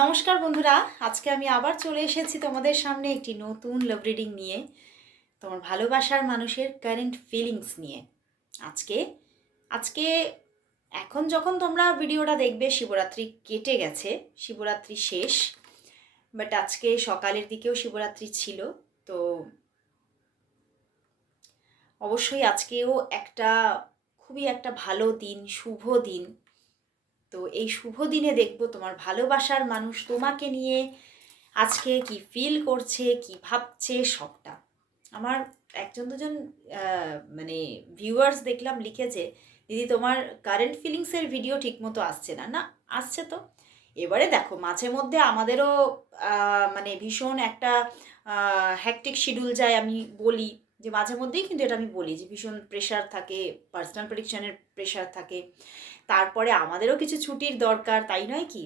নমস্কার বন্ধুরা, আজকে আমি আবার চলে এসেছি তোমাদের সামনে একটি নতুন লাভ রিডিং নিয়ে, তোমার ভালোবাসার মানুষের কারেন্ট ফিলিংস নিয়ে। আজকে আজকে এখন যখন তোমরা ভিডিওটা দেখবে শিবরাত্রি কেটে গেছে, শিবরাত্রি শেষ, বাট আজকে সকালের দিকেও শিবরাত্রি ছিল। তো অবশ্যই আজকেও খুবই একটা ভালো দিন, শুভ দিন। তো এই শুভ দিনে দেখব তোমার ভালোবাসার মানুষ তোমাকে নিয়ে আজকে কি ফিল করছে, কি ভাবছে, সবটা। আমার একজন দুজন মানে ভিউয়ার্স দেখলাম লিখেছে, দিদি তোমার কারেন্ট ফিলিংসের ভিডিও ঠিকমতো আসছে না। না, আসছে তো। এবারে দেখো, মাঝে মধ্যে আমাদেরও মানে ভীষণ একটা হ্যাকটিক শিডিউল যায়। আমি বলি যে মাঝে মধ্যেই কিন্তু এটা আমি বলি যে ভীষণ প্রেশার থাকে, পার্সোনাল প্রেডিকশনের প্রেশার থাকে, তারপরে আমাদেরও কিছু ছুটির দরকার, তাই নয় কি?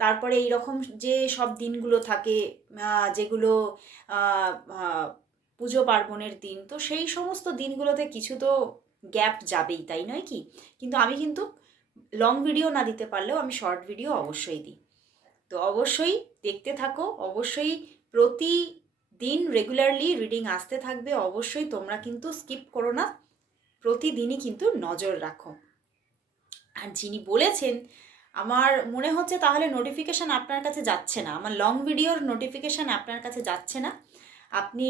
তারপরে এই রকম যে সব দিনগুলো থাকে, যেগুলো পুজো পার্বণের দিন, তো সেই সমস্ত দিনগুলোতে কিছু তো গ্যাপ যাবেই, তাই নয় কি? কিন্তু আমি কিন্তু লং ভিডিও না দিতে পারলেও আমি শর্ট ভিডিও অবশ্যই দিই। তো অবশ্যই দেখতে থাকো, অবশ্যই প্রতিদিন রেগুলারলি রিডিং আসতে থাকবে। অবশ্যই তোমরা কিন্তু স্কিপ করো না, প্রতিদিনই কিন্তু নজর রাখো। আর যিনি বলেছেন, আমার মনে হচ্ছে তাহলে নোটিফিকেশান আপনার কাছে যাচ্ছে না, আমার লং ভিডিওর নোটিফিকেশান আপনার কাছে যাচ্ছে না। আপনি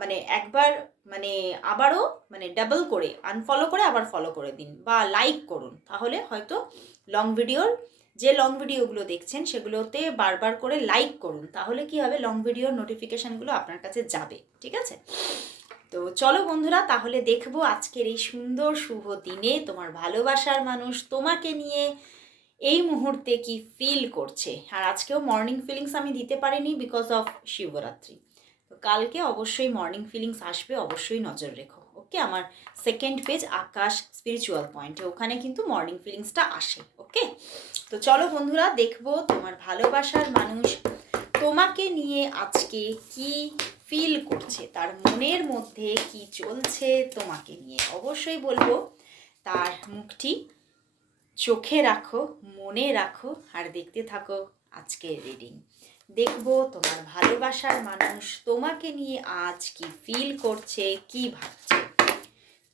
মানে একবার মানে আবারও মানে ডাবল করে আনফলো করে আবার ফলো করে দিন বা লাইক করুন, তাহলে হয়তো লং ভিডিওগুলো দেখছেন সেগুলোতে বারবার করে লাইক করুন, তাহলে কি হবে, লং ভিডিওর নোটিফিকেশানগুলো আপনার কাছে যাবে। ঠিক আছে? তো চলো বন্ধুরা, তাহলে দেখবো আজকের এই সুন্দর শুভ দিনে তোমার ভালোবাসার মানুষ তোমাকে নিয়ে এই মুহূর্তে কি ফিল করছে। আর আজকেও মর্নিং ফিলিংস আমি দিতে পারিনি বিকজ অফ শিবরাত্রি। তো কালকে অবশ্যই মর্নিং ফিলিংস আসবে, অবশ্যই নজর রেখো। ওকে, আমার সেকেন্ড পেজ আকাশ স্পিরিচুয়াল পয়েন্টে, ওখানে কিন্তু মর্নিং ফিলিংসটা আসে। ওকে, তো চলো বন্ধুরা, দেখবো তোমার ভালোবাসার মানুষ তোমাকে নিয়ে আজকে কি ফিল করছে, তার মনের মধ্যে কি চলছে তোমাকে নিয়ে। অবশ্যই বলবো তার মুখটি চোখে রাখো, মনে রাখো, আর দেখতে থাকো আজকের রিডিং। দেখবো তোমার ভালোবাসার মানুষ তোমাকে নিয়ে আজ কি ফিল করছে, কি ভাবছে।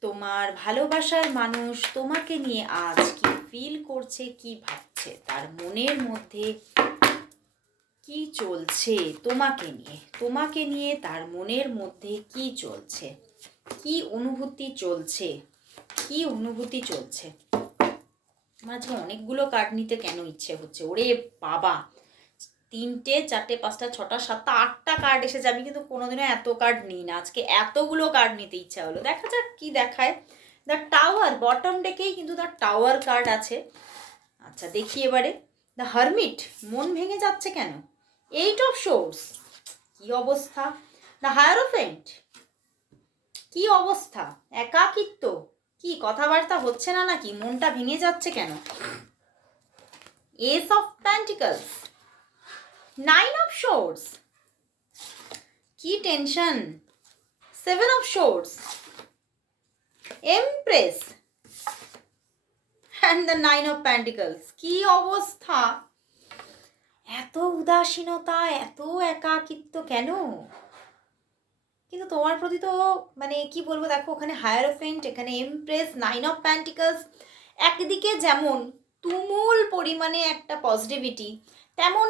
তোমার ভালোবাসার মানুষ তোমাকে নিয়ে আজ কি ফিল করছে, কি ভাবছে, তার মনের মধ্যে কি চলছে তোমাকে নিয়ে তার মনের মধ্যে কি চলছে, কি অনুভূতি চলছে, কি অনুভূতি চলছে। মাঝে অনেকগুলো কার্ড নিতে কেন ইচ্ছে হচ্ছে, ওরে বাবা, 3টে 4টে 5টা 6টা 7টা 8টা কার্ড এসেছে। আমি কিন্তু কোনোদিনও এত কার্ড নিই না, আজকে এতগুলো কার্ড নিতে ইচ্ছা হলো। দেখা যাক কি দেখায়। দ্য টাওয়ার, বটম ডেকেই কিন্তু দ্য টাওয়ার কার্ড আছে। আচ্ছা দেখি এবারে। দ্য হারমিট, মন ভেঙে যাচ্ছে কেন? 8 অফ সোর্স, কি অবস্থা। দ্য হায়ারোফেন্ট, কি অবস্থা। একাকিত্ব, কি কথাবার্তা হচ্ছে না নাকি, মনটা ভেঙে যাচ্ছে কেন? Ace of pentacles, 9 of swords, কি tension. 7 of swords, empress, and the 9 of pentacles, কি অবস্থা। এত উদাসীনতা, এত একাকিত্ব কেন? কিন্তু তোমার প্রতি তো মানে কি বলবো, দেখো ওখানে হায়ারোফেন্ট, এখানে এমপ্রেস, 9 অফ প্যান্টিকলস। একদিকে যেমন তুমুল পরিমাণে একটা পজিটিভিটি, তেমন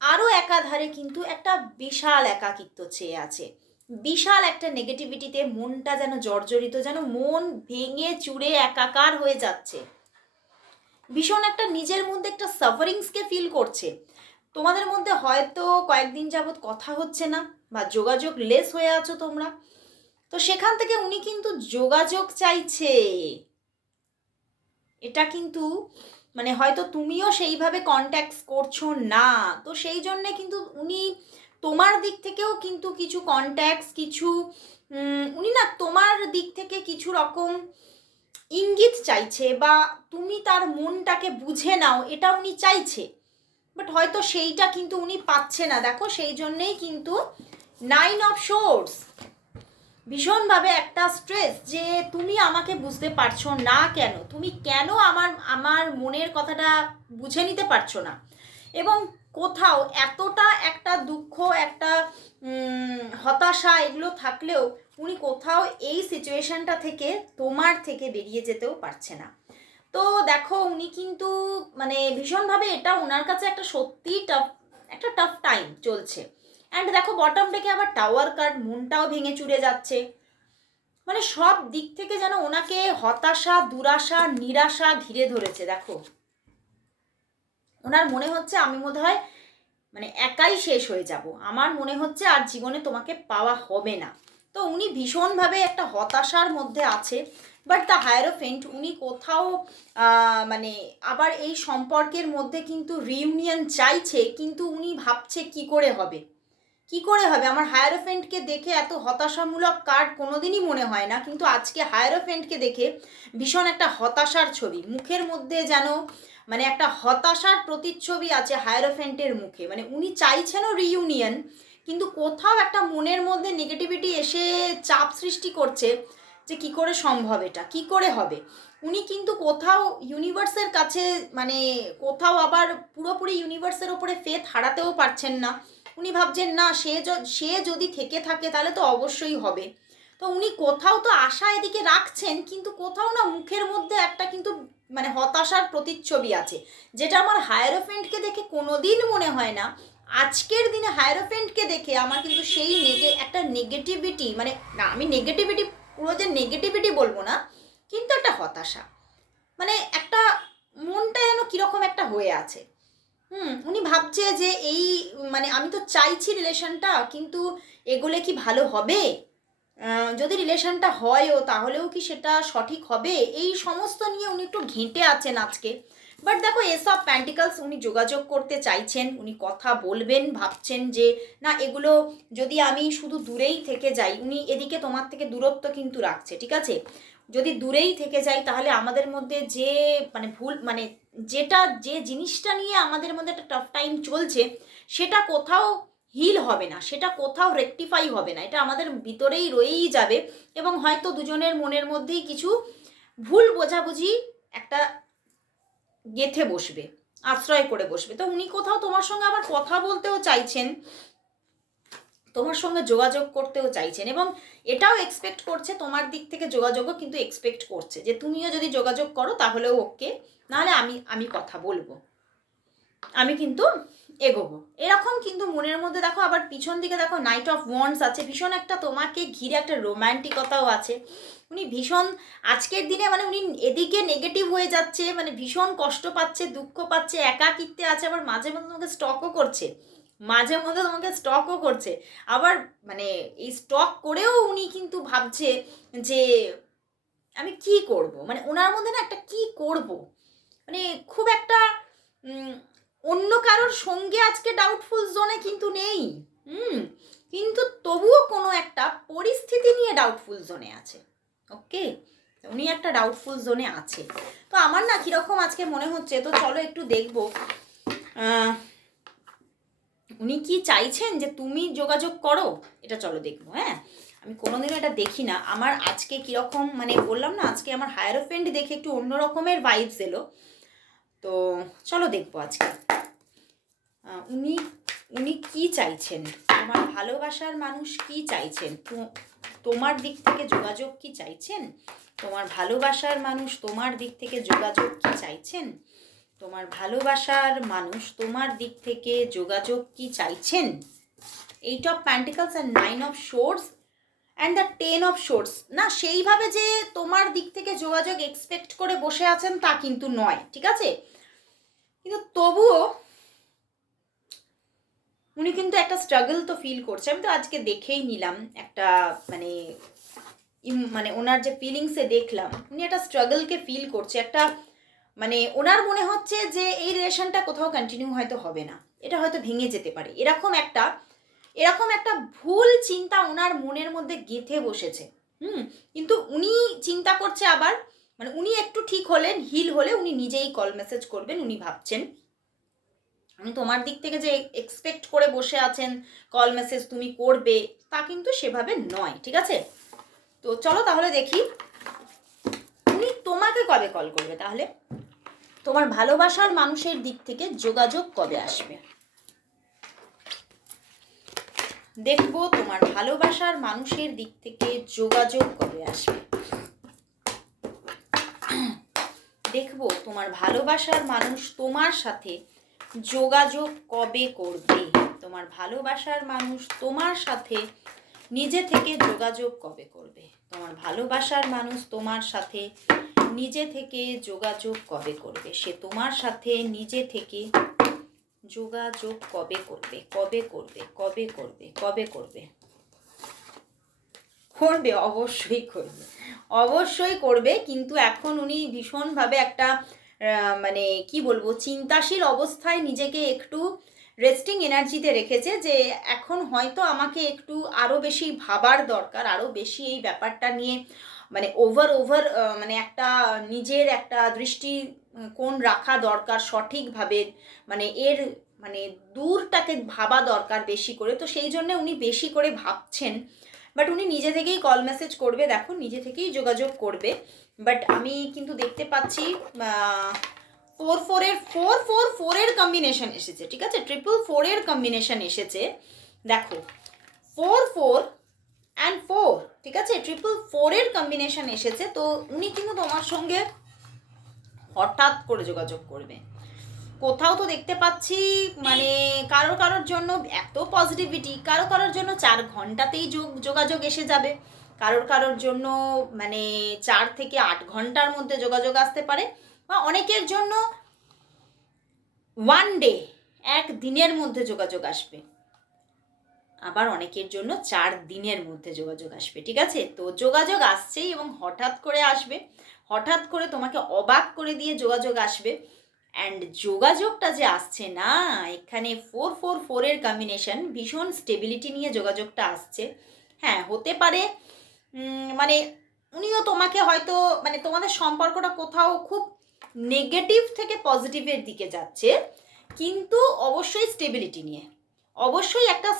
আরও একাধারে কিন্তু একটা বিশাল একাকিত্ব চেয়ে আছে, বিশাল একটা নেগেটিভিটিতে মনটা যেন জর্জরিত, যেন মন ভেঙে চুরে একাকার হয়ে যাচ্ছে। ভীষণ একটা নিজের মধ্যে একটা সাফারিংসকে ফিল করছে। তোমাদের মধ্যে হয়তো কয়েকদিন যাবৎ কথা হচ্ছে না বা যোগাযোগ লেস হয়ে আছো তোমরা, তো সেখান থেকে উনি কিন্তু যোগাযোগ চাইছে। এটা কিন্তু মানে হয়তো তুমিও সেইভাবে কন্ট্যাক্ট করছো না, তো সেই জন্যে কিন্তু উনি তোমার দিক থেকেও কিন্তু কিছু কন্ট্যাক্টস, কিছু উনি না তোমার দিক থেকে কিছু রকম ইঙ্গিত চাইছে, বা তুমি তার মনটাকে বুঝে নাও, এটা উনি চাইছে। বাট হয়তো সেইটা কিন্তু উনি পাচ্ছে না। দেখো সেই জন্যেই কিন্তু 9 অফ সোর্স, ভীষণভাবে একটা স্ট্রেস যে তুমি আমাকে বুঝতে পারছো না কেন, তুমি কেন আমার মনের কথাটা বুঝে নিতে পারছো না। এবং কোথাও এতটা একটা দুঃখ, একটা হতাশা এগুলো থাকলেও উনি কোথাও এই সিচুয়েশনটা থেকে তোমার থেকে বেরিয়ে যেতেও পারছে না। তো দেখো উনি কিন্তু মানে ভীষণভাবে এটা ওনার কাছে একটা সত্যি টাফ টাইম চলছে। অ্যান্ড দেখো বটম থেকে আবার টাওয়ার কার্ড, মনটাও ভেঙে চুরে যাচ্ছে। মানে সব দিক থেকে যেন ওনাকে হতাশা, দুরাশা, নিরাশা ঘিরে ধরেছে। দেখো ওনার মনে হচ্ছে আমি বোধহয় মানে একাই শেষ হয়ে যাব, আমার মনে হচ্ছে আর জীবনে তোমাকে পাওয়া হবে না। তো উনি ভীষণভাবে একটা হতাশার মধ্যে আছে। বাট দ্য হায়ারোফেন্ট উনি কোথাও মানে আবার এই সম্পর্কের মধ্যে কিন্তু রিউনিয়ন চাইছে, কিন্তু উনি ভাবছে কি করে হবে, কি করে হবে। আমার হায়ারোফেন্টকে দেখে এত হতাশামূলক কার্ড কোনোদিনই মনে হয় না, কিন্তু আজকে হায়ারোফেন্টকে দেখে ভীষণ একটা হতাশার ছবি মুখের মধ্যে, যেন মানে একটা হতাশার প্রতিচ্ছবি আছে হায়ারোফেন্টের মুখে। মানে উনি চাইছেনও রিইউনিয়ন, কিন্তু কোথাও একটা মনের মধ্যে নেগেটিভিটি এসে চাপ সৃষ্টি করছে যে কি করে সম্ভব, এটা কি করে হবে। উনি কিন্তু কোথাও ইউনিভার্সের কাছে মানে কোথাও আবার পুরোপুরি ইউনিভার্সের ওপরে ফেথ হারাতেও পারছেন না। উনি ভাবছেন না সে যদি থেকে থাকে তাহলে তো অবশ্যই হবে। তো উনি কোথাও তো আশা এদিকে রাখছেন, কিন্তু কোথাও না মুখের মধ্যে একটা কিন্তু মানে হতাশার প্রতিচ্ছবি আছে, যেটা আমার হায়ারোফেন্টকে দেখে কোনোদিন মনে হয় না। আজকের দিনে হায়ারোফেন্টকে দেখে আমার কিন্তু সেই একটা নেগেটিভিটি, মানে না আমি নেগেটিভিটি পুরো যে নেগেটিভিটি বলবো না, কিন্তু একটা হতাশা, মানে একটা মনটা যেন কীরকম একটা হয়ে আছে। উনি ভাবছে যে এই মানে আমি তো চাইছি রিলেশনটা, কিন্তু এগোলে কি ভালো হবে, যদি রিলেশনটা হয়ও তাহলেও কি সেটা সঠিক হবে, এই সমস্ত নিয়ে উনি একটু ঘেঁটে আছেন আজকে। বাট দেখো এসব প্যান্টিকলস উনি যোগাযোগ করতে চাইছেন, উনি কথা বলবেন, ভাবছেন যে না এগুলো যদি আমি শুধু দূরেই থেকে যাই, উনি এদিকে তোমার থেকে দূরত্ব কিন্তু রাখছে, ঠিক আছে, যদি দূরেই থেকে যাই তাহলে আমাদের মধ্যে যে মানে ভুল মানে যে জিনিসটা নিয়ে আমাদের মধ্যে একটা টাফ টাইম চলছে, সেটা কোথাও হিল হবে না, সেটা কোথাও রেকটিফাই হবে না, এটা আমাদের ভিতরেই রয়েই যাবে। এবং হয়তো দুজনের মনের মধ্যেই কিছু ভুল বোঝাবুঝি একটা গেথে বসবে, আশ্রয় করে বসবে। তো উনি কোথাও তোমার সঙ্গে আবার কথা বলতেও চাইছেন, তোমার সঙ্গে যোগাযোগ করতেও চাইছেন, এবং এটাও এক্সপেক্ট করছে তোমার দিক থেকে যোগাযোগও কিন্তু এক্সপেক্ট করছে যে তুমিও যদি যোগাযোগ করো তাহলেও ওকে, নাহলে আমি কথা বলবো, আমি কিন্তু এগোবো, এরকম কিন্তু মনের মধ্যে। দেখো আবার পিছন দিকে দেখো নাইট অফ ওয়ান্ডস আছে, ভীষণ একটা তোমাকে ঘিরে একটা রোম্যান্টিকতাও আছে। উনি ভীষণ আজকের দিনে মানে উনি এদিকে নেগেটিভ হয়ে যাচ্ছে, মানে ভীষণ কষ্ট পাচ্ছে, দুঃখ পাচ্ছে, একাকিত্বে আছে, আবার মাঝে মধ্যে তোমাকে স্টকও করছে, আবার মানে এই স্টক করেও উনি কিন্তু ভাবছে যে আমি কি করব, মানে ওনার মধ্যে না একটা কি করব, মানে খুব একটা অন্য কারোর সঙ্গে আজকে ডাউটফুল জোনে কিন্তু নেই। কিন্তু তবুও কোনো একটা পরিস্থিতি নিয়ে ডাউটফুল জোনে আছে। ওকে, উনি একটা ডাউটফুল জোনে আছে। তো আমার না কীরকম আজকে মনে হচ্ছে, তো চলো একটু দেখবো উনি কি চাইছেন যে তুমি যোগাযোগ করো, এটা চলো দেখবো। হ্যাঁ, আমি কোনোদিনও এটা দেখি না। আমার আজকে কীরকম মানে বললাম না, আজকে আমার হায়ারোফেন্ট দেখে একটু অন্য রকমের ভাইবস এলো। তো চলো দেখবো আজকে উনি উনি কি চাইছেন, তোমার ভালোবাসার মানুষ কি চাইছেন, তোমার দিক থেকে যোগাযোগ কি চাইছেন, তোমার ভালোবাসার মানুষ তোমার দিক থেকে যোগাযোগ কি চাইছেন, তোমার ভালোবাসার মানুষ তোমার দিক থেকে যোগাযোগ কি চাইছেন। 8 of pentacles and 9 of swords and the 10 of swords. না সেইভাবে যে তোমার দিক থেকে যোগাযোগ এক্সপেক্ট করে বসে আছেন তা কিন্তু নয়, ঠিক আছে, কিন্তু তবুও উনি কিন্তু একটা স্ট্রাগল তো ফিল করছে। আমি তো আজকে দেখেই নিলাম একটা মানে মানে ওনার যে ফিলিংসে দেখলাম উনি একটা স্ট্রাগলকে ফিল করছে, একটা মানে ওনার মনে হচ্ছে যে এই রিলেশনটা কোথাও কন্টিনিউ হয়তো হবে না, এটা হয়তো ভেঙে যেতে পারে, এরকম একটা ভুল চিন্তা ওনার মনের মধ্যে গেঁথে বসেছে। কিন্তু উনি চিন্তা করছে আবার মানে উনি একটু ঠিক হলেন, হিল হলে উনি নিজেই কল মেসেজ করবেন। উনি ভাবছেন উনি তোমার দিক থেকে যে এক্সপেক্ট করে বসে আছেন কল মেসেজ তুমি করবে, তা কিন্তু সেভাবে নয়, ঠিক আছে। তো চলো তাহলে দেখি উনি তোমাকে কবে কল করবে, তাহলে তোমার ভালোবাসার মানুষের দিক থেকে যোগাযোগ কবে আসবে। দেখবো তোমার ভালোবাসার মানুষের দিক থেকে যোগাযোগ কবে আসবে। দেখবো তোমার ভালোবাসার মানুষ তোমার সাথে যোগাযোগ কবে করবে। তোমার ভালোবাসার মানুষ তোমার সাথে নিজে থেকে যোগাযোগ কবে করবে। তোমার ভালোবাসার মানুষ তোমার সাথে নিজে থেকে যোগাযোগ কবে করবে। সে তোমার সাথে নিজে থেকে যোগাযোগ কবে করবে, কবে করবে, কবে করবে, কবে করবে। করবে, অবশ্যই করবে, অবশ্যই করবে। কিন্তু এখন উনি ভীষণভাবে একটা মানে কি বলবো, চিন্তাশীল অবস্থায় নিজেকে একটু রেস্টিং এনার্জিতে রেখেছে, যে এখন হয়তো আমাকে একটু আরও বেশি ভাবার দরকার, আরও বেশি এই ব্যাপারটা নিয়ে মানে ওভার মানে একটা নিজের একটা দৃষ্টি কোণ রাখা দরকার সঠিকভাবে, মানে এর মানে দূরটাকে ভাবা দরকার বেশি করে। তো সেই জন্য উনি বেশি করে ভাবছেন, বাট উনি নিজে থেকেই কল মেসেজ করবে, দেখো নিজে থেকেই যোগাযোগ করবে। বাট আমি কিন্তু দেখতে পাচ্ছি 4-4-4-4-4 কম্বিনেশন এসেছে, ঠিক আছে, 4-4 কম্বিনেশন এসেছে। দেখো 4-4 ঠিক আছে, 4-4 কম্বিনেশন এসেছে। তো উনি কিন্তু তোমার সঙ্গে হঠাৎ করে যোগাযোগ করবে। কোথাও তো দেখতে পাচ্ছি মানে কারোর জন্য এত পজিটিভিটি, কারোর জন্য 4 ঘন্টাতেই যোগাযোগ এসে যাবে, কারোর জন্য মানে 4 থেকে 8 ঘন্টার মধ্যে যোগাযোগ আসতে পারে, বা অনেকের জন্য 1 ডে, এক দিনের মধ্যে যোগাযোগ আসবে, আবার অনেকের জন্য 4 দিনের মধ্যে যোগাযোগ আসবে। ঠিক আছে, তো যোগাযোগ আসছেই এবং হঠাৎ করে আসবে, হঠাৎ করে তোমাকে অবাক করে দিয়ে যোগাযোগ আসবে। অ্যান্ড যোগাযোগটা যে আসছে না, এখানে 4-4-4 কম্বিনেশন, ভীষণ স্টেবিলিটি নিয়ে যোগাযোগটা আসছে। হ্যাঁ, হতে পারে মানে উনিও তোমাকে হয়তো মানে তোমাদের সম্পর্কটা কোথাও খুব নেগেটিভ থেকে পজিটিভের দিকে যাচ্ছে, কিন্তু অবশ্যই স্টেবিলিটি নিয়ে, অবশ্যই একটা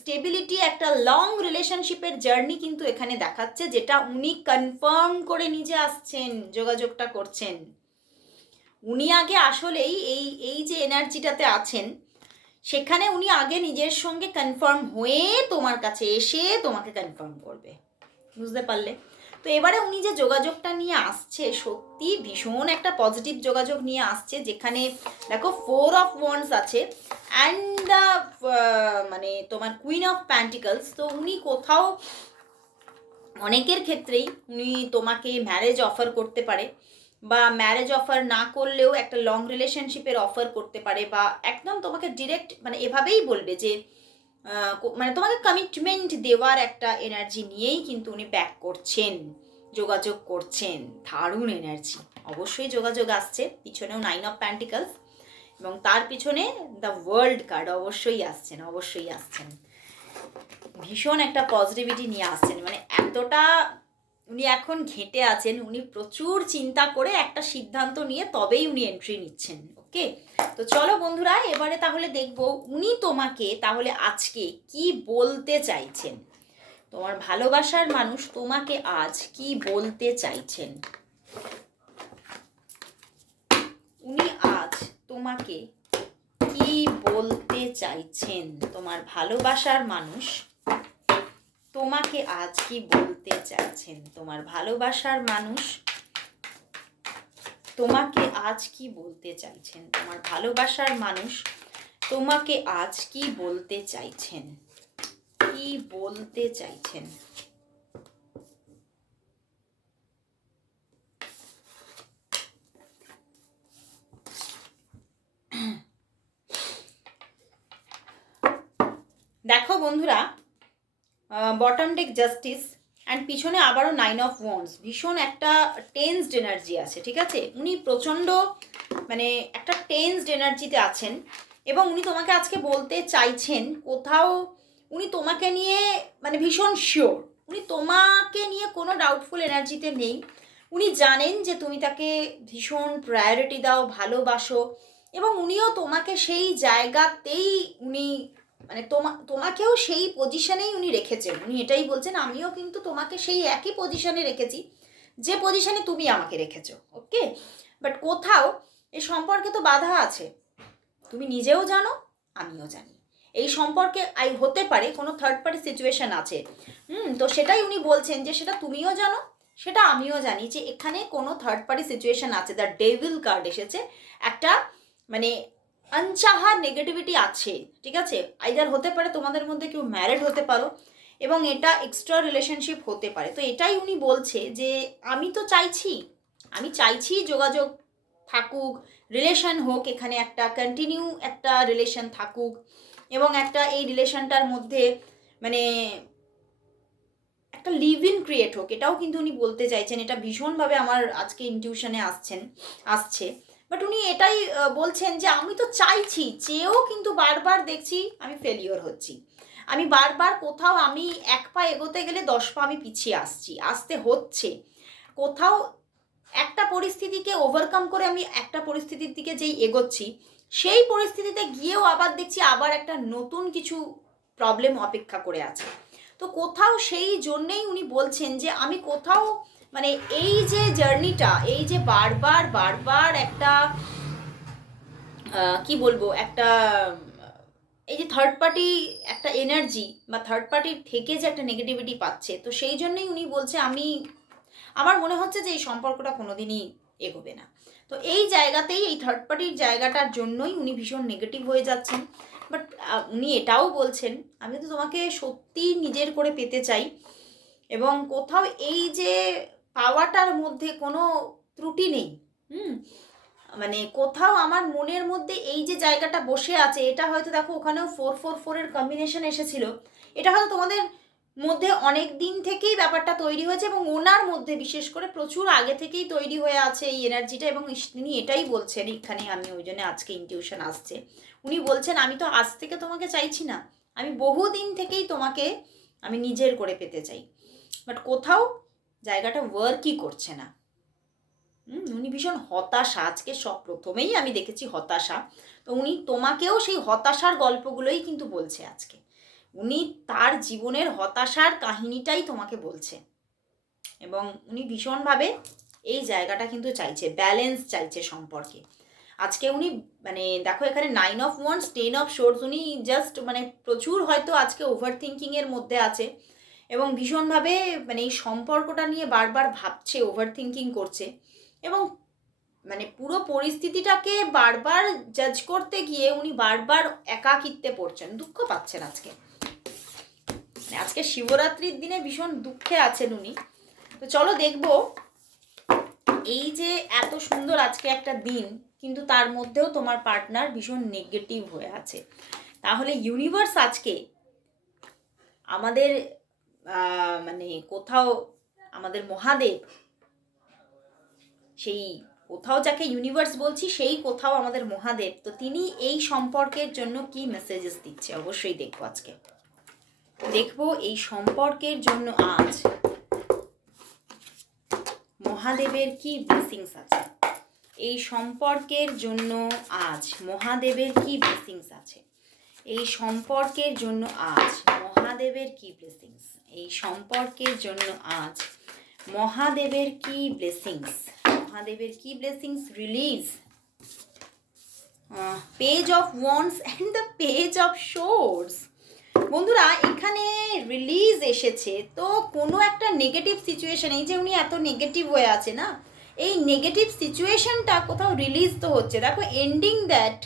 স্টেবিলিটি, একটা লং রিলেশনশিপের জার্নি কিন্তু এখানে দেখাচ্ছে, যেটা উনি কনফার্ম করে নিজে আসছেন, যোগাযোগটা করছেন। উনি আগে আসলেই এই যে এনার্জিটাতে আছেন, সেখানে উনি আগে নিজের সঙ্গে কনফার্ম হয়ে তোমার কাছে এসে তোমাকে কনফার্ম করবে, বুঝতে পারলে? তো এবারে উনি যে যোগাযোগটা নিয়ে আসছে, সত্যি ভীষণ একটা পজিটিভ যোগাযোগ নিয়ে আসছে, যেখানে দেখো 4 অফ ওয়ান্ডস আছে অ্যান্ড মানে তোমার কুইন অফ প্যান্টিকলস। তো উনি কোথাও অনেকের ক্ষেত্রেই উনি তোমাকে ম্যারেজ অফার করতে পারে, বা ম্যারেজ অফার না করলেও একটা লং রিলেশনশিপের অফার করতে পারে, বা একদম তোমাকে ডিরেক্ট মানে এভাবেই বলবে যে মানে তোমাকে কমিটমেন্ট দেওয়ার একটা এনার্জি নিয়েই কিন্তু উনি ব্যাক করছেন, যোগাযোগ করছেন। দারুণ এনার্জি, অবশ্যই যোগাযোগ আসছে। পিছনেও 9 অফ প্যান্টিকলস এবং তার পিছনে দ্য ওয়ার্ল্ড কার্ড অবশ্যই আসছেন, অবশ্যই আসছেন। ভীষণ একটা পজিটিভিটি নিয়ে আসছেন, মানে এতটা উনি এখন ঘেঁটে আছেন, উনি প্রচুর চিন্তা করে একটা সিদ্ধান্ত নিয়ে তবেই উনি এন্ট্রি নিচ্ছেন। ওকে, তো চলো বন্ধুরা, এবারে তাহলে দেখবো উনি তোমাকে তাহলে আজকে কি বলতে চাইছেন। তোমার ভালোবাসার মানুষ তোমাকে আজ কি বলতে চাইছেন। উনি আজ তোমাকে কি বলতে চাইছেন। তোমার ভালোবাসার মানুষ তোমাকে আজ কি বলতে চাইছেন। তোমার ভালোবাসার মানুষ তোমাকে আজ কি বলতে চাইছেন। তোমার ভালোবাসার মানুষ তোমাকে আজ কি বলতে চাইছেন, কি বলতে চাইছেন। দেখো বন্ধুরা, বটম ডেক জাস্টিস অ্যান্ড পিছনে আবারও 9 অফ ওয়ান্ডস, ভীষণ একটা টেন্সড এনার্জি আছে। ঠিক আছে, উনি প্রচণ্ড মানে একটা টেন্সড এনার্জিতে আছেন, এবং উনি তোমাকে আজকে বলতে চাইছেন কোথাও উনি তোমাকে নিয়ে মানে ভীষণ শিওর, উনি তোমাকে নিয়ে কোনো ডাউটফুল এনার্জিতে নেই। উনি জানেন যে তুমি তাকে ভীষণ প্রায়োরিটি দাও, ভালোবাসো, এবং উনিও তোমাকে সেই জায়গাতেই উনি মানে তোমাকেও সেই পজিশনেই উনি রেখেছেন। উনি এটাই বলছেন, আমিও কিন্তু তোমাকে সেই একই পজিশনে রেখেছি যে পজিশনে তুমি আমাকে রেখেছো। ওকে, বাট কোথাও এ সম্পর্কে তো বাধা আছে, তুমি নিজেও জানো, আমিও জানি। এই সম্পর্কে হতে পারে কোনো থার্ড পার্টি সিচুয়েশন আছে। তো সেটাই উনি বলছেন যে সেটা তুমিও জানো, সেটা আমিও জানি যে এখানে কোনো থার্ড পার্টি সিচুয়েশন আছে। দ্য ডেভিল কার্ড এসেছে, একটা মানে আনচাহা নেগেটিভিটি আছে, ঠিক আছে। আইদার হতে পারে তোমাদের মধ্যে কেউ ম্যারিড হতে পারো, এবং এটা এক্সট্রা রিলেশনশিপ হতে পারে। তো এটাই উনি বলছে যে আমি চাইছি যোগাযোগ থাকুক, রিলেশন হোক, এখানে একটা কন্টিনিউ একটা রিলেশন থাকুক, এবং একটা এই রিলেশনটার মধ্যে মানে একটা লিভ ইন ক্রিয়েট হোক, এটাও কিন্তু উনি বলতে চাইছেন। এটা ভীষণভাবে আমার আজকে ইনটিউশনে আসছে। বাট উনি এটাই বলছেন যে আমি তো চাইছি, চেয়েও কিন্তু বারবার দেখছি আমি ফেলিওর হচ্ছি। আমি বারবার কোথাও আমি এক পা এগোতে গেলে 10 পা আমি পিছিয়ে আসতে হচ্ছে। কোথাও একটা পরিস্থিতিকে ওভারকাম করে আমি একটা পরিস্থিতির দিকে যেই এগোচ্ছি, সেই পরিস্থিতিতে গিয়েও আবার দেখছি আবার একটা নতুন কিছু প্রবলেম অপেক্ষা করে আছে। তো কোথাও সেই জন্যেই উনি বলছেন যে আমি কোথাও মানে এই যে জার্নিটা, এই যে বারবার একটা কি বলবো, একটা এই যে থার্ড পার্টি একটা এনার্জি বা থার্ড পার্টির থেকে যে একটা নেগেটিভিটি পাচ্ছে, তো সেই জন্যই উনি বলছে আমার মনে হচ্ছে যে এই সম্পর্কটা কোনোদিনই এগোবে না। তো এই জায়গাতেই এই থার্ড পার্টির জায়গাটার জন্যই উনি ভীষণ নেগেটিভ হয়ে যাচ্ছেন। বাট উনি এটাও বলছেন আমি তো তোমাকে সত্যি নিজের করে পেতে চাই, এবং কোথাও এই যে পাওয়াটার মধ্যে কোনো ত্রুটি নেই। মানে কোথাও আমার মনের মধ্যে এই যে জায়গাটা বসে আছে, এটা হয়তো দেখো ওখানেও 444-এর কম্বিনেশন এসেছিল, এটা হয়তো তোমাদের মধ্যে অনেক দিন থেকেই ব্যাপারটা তৈরি হয়েছে, এবং ওনার মধ্যে বিশেষ করে প্রচুর আগে থেকেই তৈরি হয়ে আছে এই এনার্জিটা। এবং তিনি এটাই বলছেন এখানে, আমি ওই জন্য আজকে ইনটিউশন আসছে, উনি বলছেন আমি তো আজ থেকে তোমাকে চাইছি না, আমি বহুদিন থেকেই তোমাকে আমি নিজের করে পেতে চাই। বাট কোথাও জায়গাটা ওয়ার্কই করছে না। উনি ভীষণ হতাশা, আজকে সব প্রথমেই আমি দেখেছি হতাশা। তো উনি তোমাকেও সেই হতাশার গল্পগুলোই কিন্তু বলছে আজকে। উনি তার জীবনের হতাশার কাহিনীটাই তোমাকে বলছে, এবং উনি ভীষণভাবে এই জায়গাটা কিন্তু চাইছে, ব্যালেন্স চাইছে সম্পর্কে। আজকে উনি মানে দেখো এখানে 9 অফ ওয়ান্ডস, 10 অফ সোর্স, উনি জাস্ট মানে প্রচুর হয়তো আজকে ওভার থিঙ্কিংয়ের মধ্যে আছে, এবং ভীষণভাবে মানে এই সম্পর্কটা নিয়ে বারবার ভাবছে, ওভার থিঙ্কিং করছে, এবং মানে পুরো পরিস্থিতিটাকে বারবার জাজ করতে গিয়ে উনি বারবার একাকিত্বে পড়ছেন, দুঃখ পাচ্ছেন আজকে। মানে আজকে শিবরাত্রির দিনে ভীষণ দুঃখে আছেন উনি। তো চলো দেখবো, এই যে এত সুন্দর আজকে একটা দিন, কিন্তু তার মধ্যেও তোমার পার্টনার ভীষণ নেগেটিভ হয়ে আছে। তাহলে ইউনিভার্স আজকে আমাদের মানে কোথাও আমাদের মহাদেব, সেই কোথাও যাকে ইউনিভার্স বলছি সেই কোথাও আমাদের মহাদেব, তো তিনি এই সম্পর্কের জন্য কি মেসেজেস দিচ্ছে অবশ্যই দেখবো আজকে। দেখবো এই সম্পর্কের জন্য আজ মহাদেবের কি ব্লেসিংস আছে, এই সম্পর্কের জন্য আজ মহাদেবের কি ব্লেসিংস আছে, এই সম্পর্কের জন্য আজ মহাদেবের কি ব্লেসিংস, এই সম্পর্কের জন্য আজ মহাদেবের কি ব্লেসিংস, মহাদেবের কি blessings release. Page of wands and the page of swords. বন্ধুরা এখানে রিলিজ এসেছে, তো কোনো একটা নেগেটিভ সিচুয়েশন, এই যে উনি এত নেগেটিভ হয়ে আছে না, এই নেগেটিভ সিচুয়েশনটা কোথাও রিলিজ তো হচ্ছে। দেখো ending that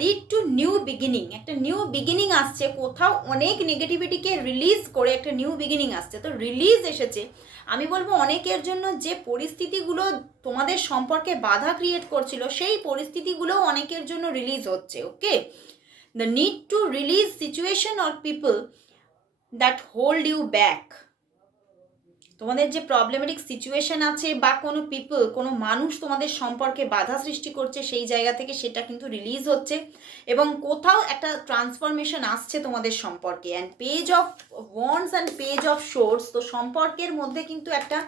lead to new beginning, একটা নিউ বিগিনিং আসছে, কোথাও অনেক নেগেটিভিটিকে রিলিজ করে একটা নিউ বিগিনিং আসছে। তো রিলিজ এসেছে, আমি বলবো অনেকের জন্য যে পরিস্থিতিগুলো তোমাদের সম্পর্কে বাধা ক্রিয়েট করছিল, সেই পরিস্থিতিগুলোও অনেকের জন্য রিলিজ হচ্ছে। ওকে, the need to release situation or people that hold you back, তোমাদের যে প্রবলেমেটিক সিচুয়েশন আছে বা কোনো পিপল, কোনো মানুষ তোমাদের সম্পর্কে বাধা সৃষ্টি করছে, সেই জায়গা থেকে সেটা কিন্তু রিলিজ হচ্ছে, এবং কোথাও একটা ট্রান্সফরমেশন আসছে তোমাদের সম্পর্কে। And page of wands and page of swords, তো সম্পর্কের মধ্যে কিন্তু একটা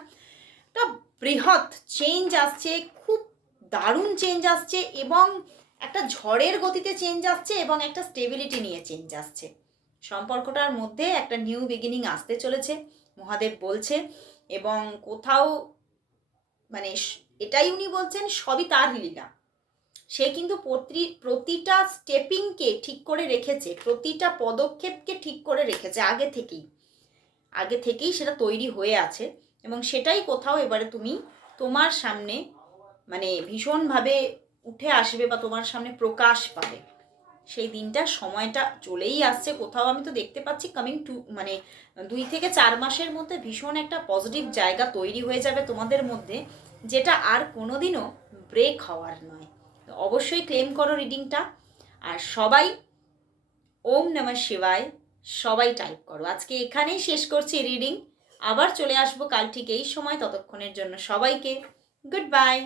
বৃহৎ চেঞ্জ আসছে, খুব দারুণ চেঞ্জ আসছে, এবং একটা ঝড়ের গতিতে চেঞ্জ আসছে, এবং একটা স্টেবিলিটি নিয়ে চেঞ্জ আসছে। সম্পর্কটার মধ্যে একটা নিউ বিগিনিং আসতে চলেছে মহাদেব বলছে, এবং কোথাও মানে এটাই উনি বলছেন সবই তার লীলা, সে কিন্তু প্রতিটা স্টেপিংকে ঠিক করে রেখেছে, প্রতিটা পদক্ষেপকে ঠিক করে রেখেছে আগে থেকেই সেটা তৈরি হয়ে আছে, এবং সেটাই কোথাও এবারে তুমি তোমার সামনে মানে ভীষণভাবে উঠে আসবে বা তোমার সামনে প্রকাশ পাবে। সেই দিনটা সময়টা চলেই আসছে, কোথাও আমি তো দেখতে পাচ্ছি কামিং মানে 2 থেকে 4 মাসের মধ্যে ভীষণ একটা পজিটিভ জায়গা তৈরি হয়ে যাবে তোমাদের মধ্যে, যেটা আর কোনোদিনও ব্রেক হওয়ার নয়। তো অবশ্যই ক্লেম করো রিডিংটা। আর সবাই ওম নমঃ শিবায় সবাই টাইপ করো। আজকে এখানেই শেষ করছি রিডিং, আবার চলে আসবো কাল ঠিক এই সময়। ততক্ষণের জন্য সবাইকে গুড বাই।